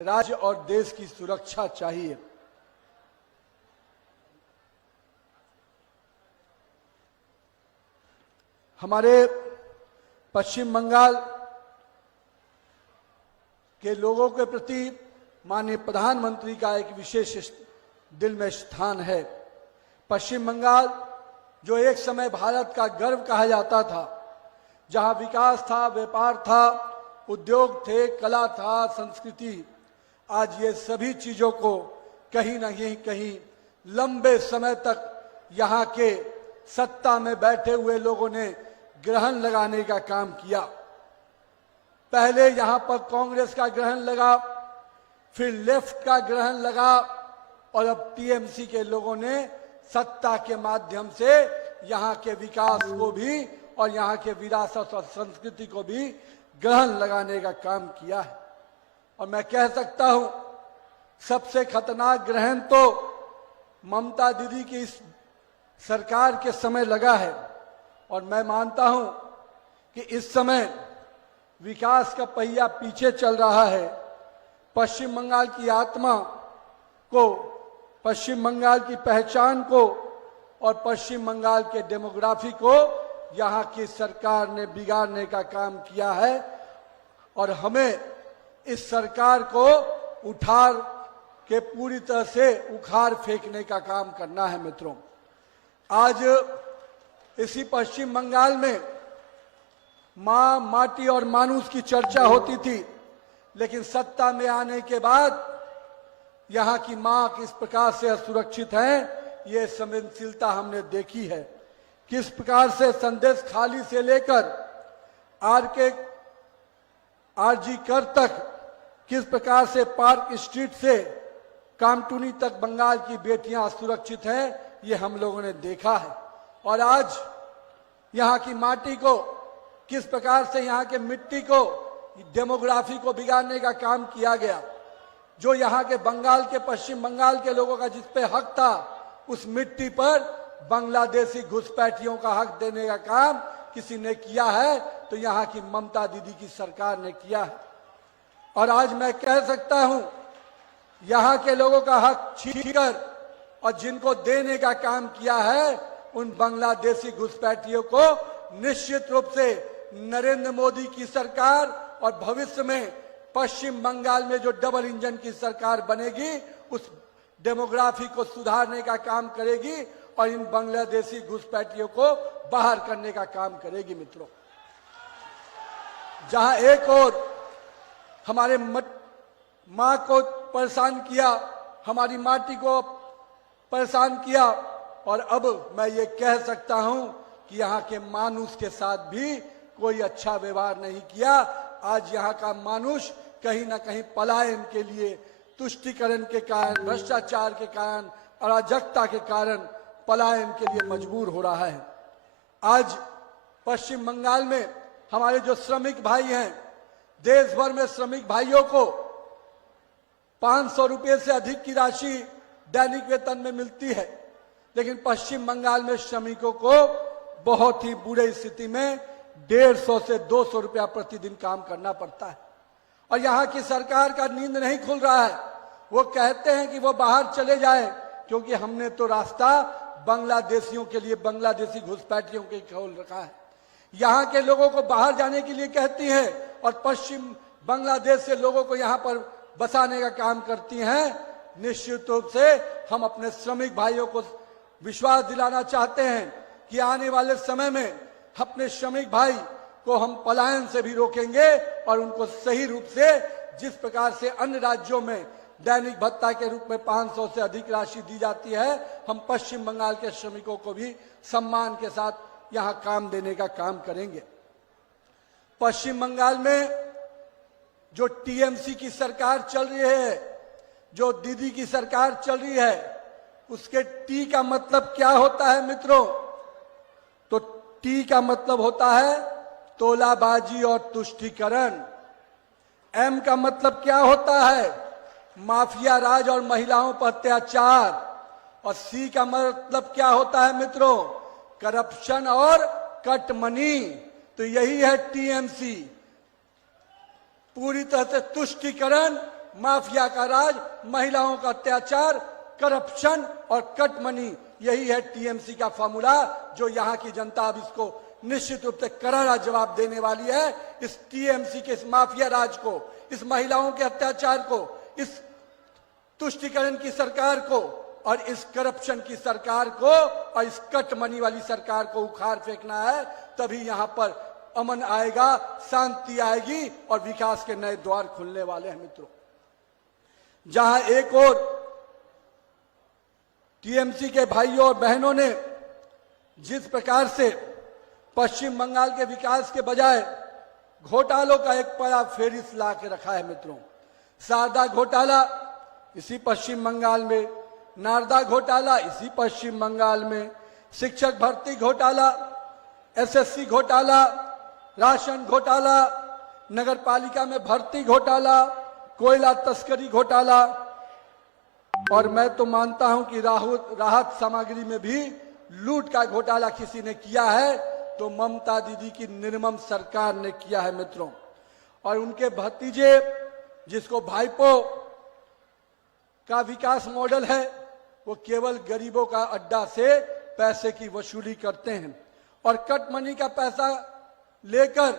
राज्य और देश की सुरक्षा चाहिए। हमारे पश्चिम बंगाल के लोगों के प्रति माननीय प्रधानमंत्री का एक विशेष दिल में स्थान है। पश्चिम बंगाल जो एक समय भारत का गर्व कहा जाता था, जहां विकास था, व्यापार था, उद्योग थे, कला था, संस्कृति, आज ये सभी चीजों को कहीं न कहीं लंबे समय तक यहाँ के सत्ता में बैठे हुए लोगों ने ग्रहण लगाने का काम किया। पहले यहाँ पर कांग्रेस का ग्रहण लगा, फिर लेफ्ट का ग्रहण लगा और अब टीएमसी के लोगों ने सत्ता के माध्यम से यहाँ के विकास को भी और यहाँ के विरासत और संस्कृति को भी ग्रहण लगाने का काम किया है। और मैं कह सकता हूं सबसे खतरनाक ग्रहण तो ममता दीदी की इस सरकार के समय लगा है। और मैं मानता हूं कि इस समय विकास का पहिया पीछे चल रहा है। पश्चिम बंगाल की आत्मा को, पश्चिम बंगाल की पहचान को और पश्चिम बंगाल के डेमोग्राफी को यहाँ की सरकार ने बिगाड़ने का काम किया है। और हमें इस सरकार को उठार के पूरी तरह से उखाड़ फेंकने का काम करना है। मित्रों, आज इसी पश्चिम बंगाल में मां, माटी और मानुष की चर्चा होती थी, लेकिन सत्ता में आने के बाद यहाँ की मां किस प्रकार से असुरक्षित है, ये संवेदनशीलता हमने देखी है। किस प्रकार से संदेश खाली से लेकर आरजी कर तक, किस प्रकार से पार्क स्ट्रीट से कामटूनी तक बंगाल की बेटियां असुरक्षित हैं, ये हम लोगों ने देखा है। और आज यहाँ की माटी को, किस प्रकार से यहाँ के मिट्टी को, डेमोग्राफी को बिगाड़ने का काम किया गया। जो यहाँ के बंगाल के, पश्चिम बंगाल के लोगों का जिस पे हक था, उस मिट्टी पर बांग्लादेशी घुसपैठियों का हक देने का काम किसी ने किया है, तो यहाँ की ममता दीदी की सरकार ने किया है। और आज मैं कह सकता हूं, यहाँ के लोगों का हक छीनकर और जिनको देने का काम किया है, उन बांग्लादेशी घुसपैठियों को निश्चित रूप से नरेंद्र मोदी की सरकार और भविष्य में पश्चिम बंगाल में जो डबल इंजन की सरकार बनेगी, उस डेमोग्राफी को सुधारने का काम करेगी और इन बांग्लादेशी घुसपैठियों को बाहर करने का काम करेगी। मित्रों, जहां एक और हमारे मां को परेशान किया, हमारी माटी को परेशान किया, और अब मैं ये कह सकता हूं कि यहाँ के मानुष के साथ भी कोई अच्छा व्यवहार नहीं किया। आज यहाँ का मानुष कहीं ना कहीं पलायन के लिए, तुष्टीकरण के कारण, भ्रष्टाचार के कारण, अराजकता के कारण पलायन के लिए मजबूर हो रहा है। आज पश्चिम बंगाल में हमारे जो श्रमिक भाई हैं, देश भर में श्रमिक भाइयों को 500 रुपये से अधिक की राशि दैनिक वेतन में मिलती है, लेकिन पश्चिम बंगाल में श्रमिकों को बहुत ही बुरी स्थिति में 150 से 200 रुपया प्रतिदिन काम करना पड़ता है। और यहाँ की सरकार का नींद नहीं खुल रहा है। वो कहते हैं कि वो बाहर चले जाएं, क्योंकि हमने तो रास्ता बांग्लादेशियों के लिए, बांग्लादेशी घुसपैठियों के खोल रखा है। यहाँ के लोगों को बाहर जाने के लिए कहती हैं और पश्चिम बांग्लादेश से लोगों को यहाँ पर बसाने का काम करती हैं। निश्चित रूप से हम अपने श्रमिक भाइयों को विश्वास दिलाना चाहते हैं कि आने वाले समय में अपने श्रमिक भाई को हम पलायन से भी रोकेंगे और उनको सही रूप से, जिस प्रकार से अन्य राज्यों में दैनिक भत्ता के रूप में 500 से अधिक राशि दी जाती है, हम पश्चिम बंगाल के श्रमिकों को भी सम्मान के साथ यहाँ काम देने का काम करेंगे। पश्चिम बंगाल में जो टीएमसी की सरकार चल रही है, जो दीदी की सरकार चल रही है, उसके टी का मतलब क्या होता है मित्रों? तो टी का मतलब होता है तोलाबाजी और तुष्टीकरण। एम का मतलब क्या होता है? माफिया राज और महिलाओं पर अत्याचार। और सी का मतलब क्या होता है मित्रों? करप्शन और कटमनी। तो यही है टीएमसी। पूरी तरह से तुष्टीकरण माफिया का राज, महिलाओं का अत्याचार, करप्शन और कट मनी, यही है टीएमसी का फॉर्मूला, जो यहाँ की जनता अब इसको निश्चित रूप से करारा जवाब देने वाली है। इस टीएमसी के इस माफिया राज को, इस महिलाओं के अत्याचार को, इस तुष्टीकरण की सरकार को और इस करप्शन की सरकार को और इस कट मनी वाली सरकार को उखाड़ फेंकना है। तभी यहां पर अमन आएगा, शांति आएगी और विकास के नए द्वार खुलने वाले हैं। मित्रों, जहां एक और टीएमसी के भाइयों और बहनों ने जिस प्रकार से पश्चिम बंगाल के विकास के बजाय घोटालों का एक बड़ा फेरिस ला के रखा है। मित्रों, शारदा घोटाला इसी पश्चिम बंगाल में, नारदा घोटाला इसी पश्चिम बंगाल में, शिक्षक भर्ती घोटाला, एसएससी घोटाला, राशन घोटाला, नगर पालिका में भर्ती घोटाला, कोयला तस्करी घोटाला, और मैं तो मानता हूं कि राहत सामग्री में भी लूट का घोटाला किसी ने किया है तो ममता दीदी की निर्मम सरकार ने किया है। मित्रों, और उनके भतीजे जिसको भाईपो का विकास मॉडल है, वो केवल गरीबों का अड्डा से पैसे की वसूली करते हैं और कट मनी का पैसा लेकर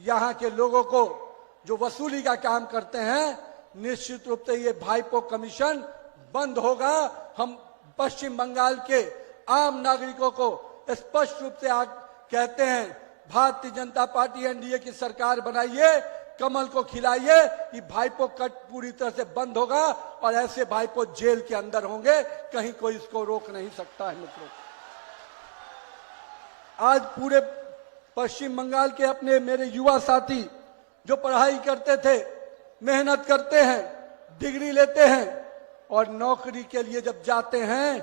यहां के लोगों को जो वसूली का काम करते हैं, निश्चित रूप से ये भाईपो कमीशन बंद होगा। हम पश्चिम बंगाल के आम नागरिकों को स्पष्ट रूप से आज कहते हैं, भारतीय जनता पार्टी एनडीए की सरकार बनाइए, कमल को खिलाइए, ये भाईपो कट पूरी तरह से बंद होगा और ऐसे भाईपो जेल के अंदर होंगे, कहीं कोई इसको रोक नहीं सकता है। मित्रों, आज पूरे पश्चिम बंगाल के अपने मेरे युवा साथी जो पढ़ाई करते थे, मेहनत करते हैं, डिग्री लेते हैं और नौकरी के लिए जब जाते हैं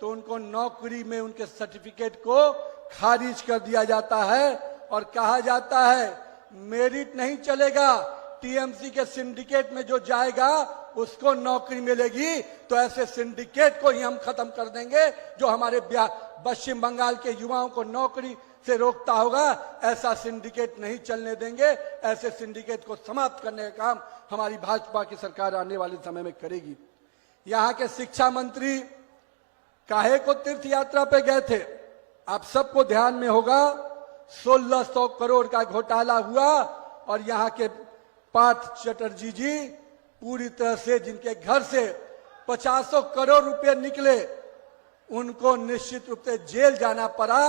तो उनको नौकरी में उनके सर्टिफिकेट को खारिज कर दिया जाता है और कहा जाता है मेरिट नहीं चलेगा, टीएमसी के सिंडिकेट में जो जाएगा उसको नौकरी मिलेगी। तो ऐसे सिंडिकेट को ही हम खत्म कर देंगे जो हमारे पश्चिम बंगाल के युवाओं को नौकरी से रोकता होगा। ऐसा सिंडिकेट नहीं चलने देंगे, ऐसे सिंडिकेट को समाप्त करने का काम हमारी भाजपा की सरकार आने वाले समय में करेगी। यहाँ के शिक्षा मंत्री काहे को तीर्थ यात्रा पे गए थे, आप सबको ध्यान में होगा, 1600 करोड़ का घोटाला हुआ और यहाँ के पार्थ चटर्जी जी पूरी तरह से, जिनके घर से 50 करोड़ रुपए निकले, उनको निश्चित रूप से जेल जाना पड़ा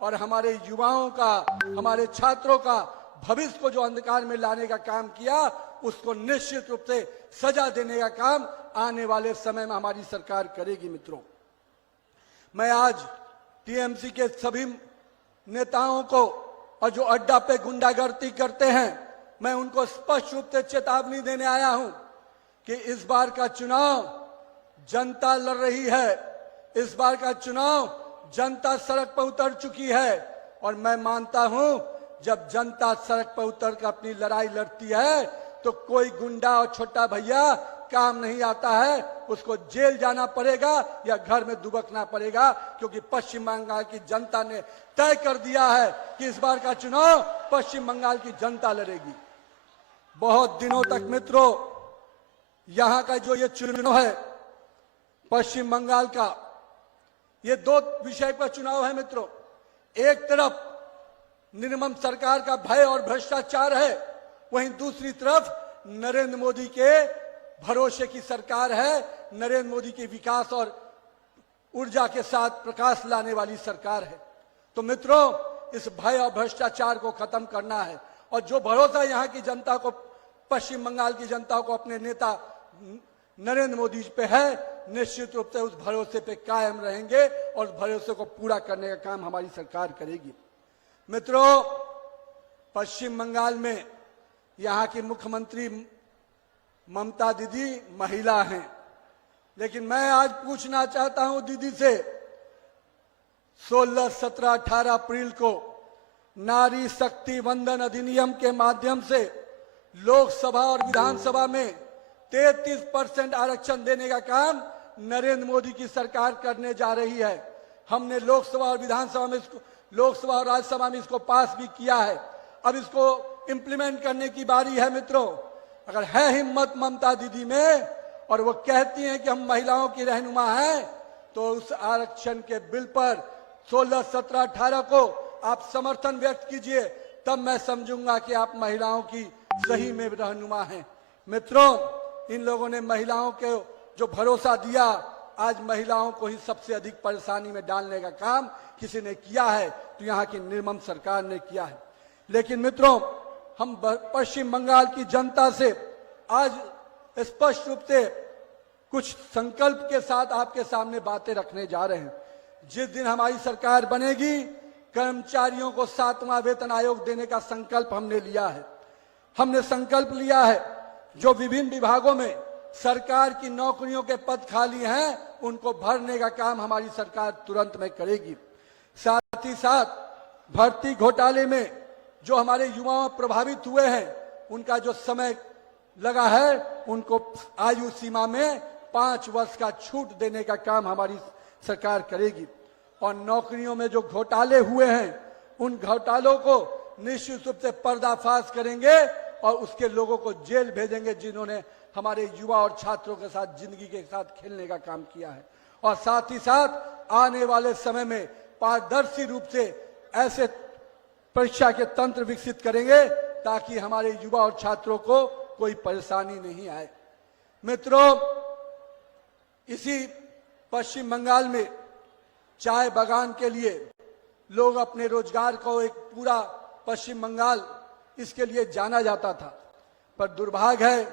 और हमारे युवाओं का, हमारे छात्रों का भविष्य को जो अंधकार में लाने का काम किया, उसको निश्चित रूप से सजा देने का काम आने वाले समय में हमारी सरकार करेगी। मित्रों, मैं आज टीएमसी के सभी नेताओं को और जो अड्डा पे गुंडागर्दी करते हैं, मैं उनको स्पष्ट रूप से चेतावनी देने आया हूं कि इस बार का चुनाव जनता लड़ रही है, इस बार का चुनाव जनता सड़क पर उतर चुकी है और मैं मानता हूं जब जनता सड़क पर उतर कर अपनी लड़ाई लड़ती है तो कोई गुंडा और छोटा भैया काम नहीं आता है, उसको जेल जाना पड़ेगा या घर में दुबकना पड़ेगा, क्योंकि पश्चिम बंगाल की जनता ने तय कर दिया है कि इस बार का चुनाव पश्चिम बंगाल की जनता लड़ेगी। बहुत दिनों तक मित्रों यहां का जो ये चुनाव है पश्चिम बंगाल का, ये दो विषय पर चुनाव है। मित्रों, एक तरफ निर्मम सरकार का भय और भ्रष्टाचार है, वहीं दूसरी तरफ नरेंद्र मोदी के भरोसे की सरकार है, नरेंद्र मोदी के विकास और ऊर्जा के साथ प्रकाश लाने वाली सरकार है। तो मित्रों, इस भय और भ्रष्टाचार को खत्म करना है और जो भरोसा यहाँ की जनता को, पश्चिम बंगाल की जनता को अपने नेता नरेंद्र मोदी पे है, निश्चित रूप से उस भरोसे पे कायम रहेंगे और उस भरोसे को पूरा करने का काम हमारी सरकार करेगी। मित्रों, पश्चिम बंगाल में यहाँ की मुख्यमंत्री ममता दीदी महिला हैं, लेकिन मैं आज पूछना चाहता हूं दीदी से, 16, 17, 18 अप्रैल को नारी शक्ति वंदन अधिनियम के माध्यम से लोकसभा और विधानसभा में 33% आरक्षण देने का काम नरेंद्र मोदी की सरकार करने जा रही है। हमने लोकसभा और विधानसभा में इसको, लोकसभा और राज्यसभा में इसको पास भी किया है। अब इसको इम्प्लीमेंट करने की बारी है। मित्रों, अगर है हिम्मत ममता दीदी में और वो कहती हैं कि हम महिलाओं की रहनुमा हैं, तो उस आरक्षण के बिल पर 16, 17, 18 को आप समर्थन व्यक्त कीजिए, तब मैं समझूंगा कि आप महिलाओं की सही में रहनुमा हैं। मित्रों, इन लोगों ने महिलाओं के जो भरोसा दिया, आज महिलाओं को ही सबसे अधिक परेशानी में डालने का काम किसी ने किया है, तो यहाँ की निर्मम सरकार ने किया है। लेकिन मित्रों, हम पश्चिम बंगाल की जनता से आज स्पष्ट रूप से कुछ संकल्प के साथ आपके सामने बातें रखने जा रहे हैं। जिस दिन हमारी सरकार बनेगी, कर्मचारियों को 7वां वेतन आयोग देने का संकल्प हमने लिया है। हमने संकल्प लिया है जो विभिन्न विभागों में सरकार की नौकरियों के पद खाली हैं, उनको भरने का काम हमारी सरकार तुरंत में करेगी। साथ ही साथ भर्ती घोटाले में जो हमारे युवा प्रभावित हुए हैं, उनका जो समय लगा है, उनको आयु सीमा में 5 वर्ष का छूट देने का काम हमारी सरकार करेगी। और नौकरियों में जो घोटाले हुए हैं, उन घोटालों को निश्चित रूप से पर्दाफाश करेंगे और उसके लोगों को जेल भेजेंगे जिन्होंने हमारे युवा और छात्रों के साथ जिंदगी के साथ खेलने का काम किया है। और साथ ही साथ आने वाले समय में पारदर्शी रूप से ऐसे परीक्षा के तंत्र विकसित करेंगे ताकि हमारे युवा और छात्रों को कोई परेशानी नहीं आए। मित्रों, इसी पश्चिम बंगाल में चाय बागान के लिए लोग अपने रोजगार को, एक पूरा पश्चिम बंगाल इसके लिए जाना जाता था, पर दुर्भाग्य है